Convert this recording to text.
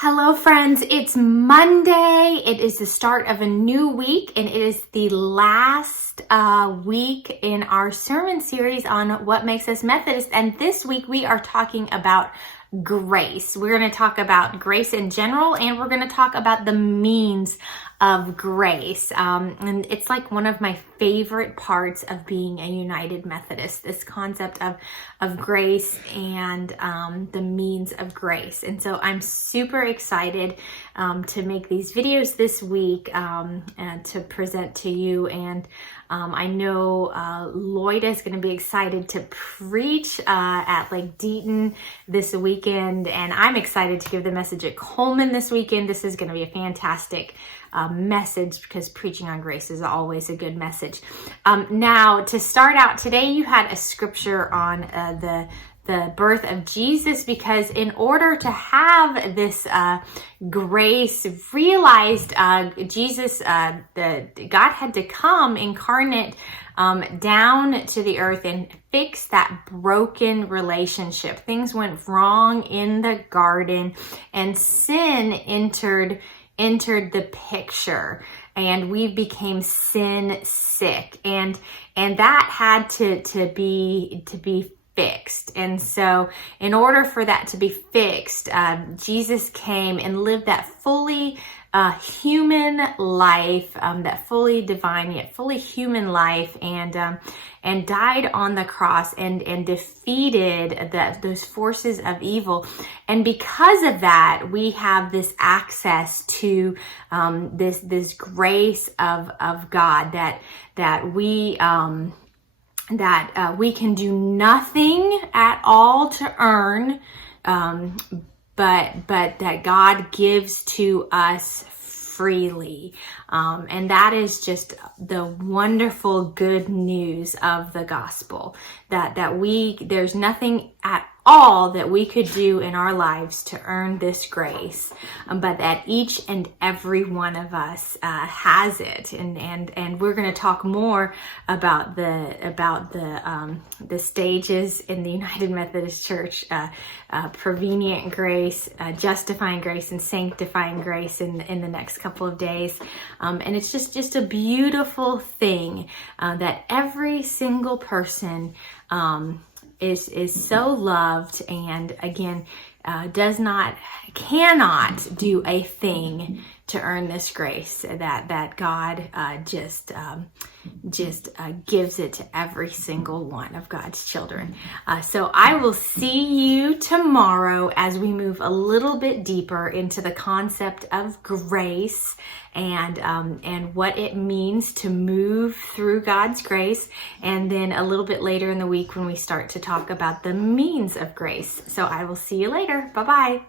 Hello friends, it's Monday. It is the start of a new week and it is the last week in our sermon series on what makes us Methodist. And this week we are talking about grace. We're going to talk about grace in general and we're going to talk about the means of grace. And it's like one of my favorite parts of being a United Methodist, this concept of grace and the means of grace. And so I'm super excited to make these videos this week and to present to you. And I know Lloyd is going to be excited to preach at Lake Deaton this weekend. And I'm excited to give the message at Coleman this weekend. This is going to be a fantastic message because preaching on grace is always a good message. Now, to start out today, you had a scripture on the birth of Jesus, because in order to have this grace realized, Jesus, God had to come incarnate down to the earth and fix that broken relationship. Things went wrong in the garden and sin entered the picture, and we became sin sick, and that had to be fixed. And so in order for that to be fixed, Jesus came and lived that fully human life, that fully divine yet fully human life, and died on the cross and defeated those forces of evil. And because of that, we have this access to this grace of God that we can do nothing at all to earn, but that God gives to us freely. And that is just the wonderful good news of the gospel, that there's nothing at all that we could do in our lives to earn this grace, but that each and every one of us has it. And we're going to talk more about the stages in the United Methodist Church, prevenient grace, justifying grace, and sanctifying grace in the next couple of days. And it's just a beautiful thing that every single person is so loved, and again cannot do a thing to earn this grace, that God just gives it to every single one of God's children. So I will see you tomorrow as we move a little bit deeper into the concept of grace and what it means to move through God's grace, and then a little bit later in the week when we start to talk about the means of grace. So I will see you later. Bye-bye.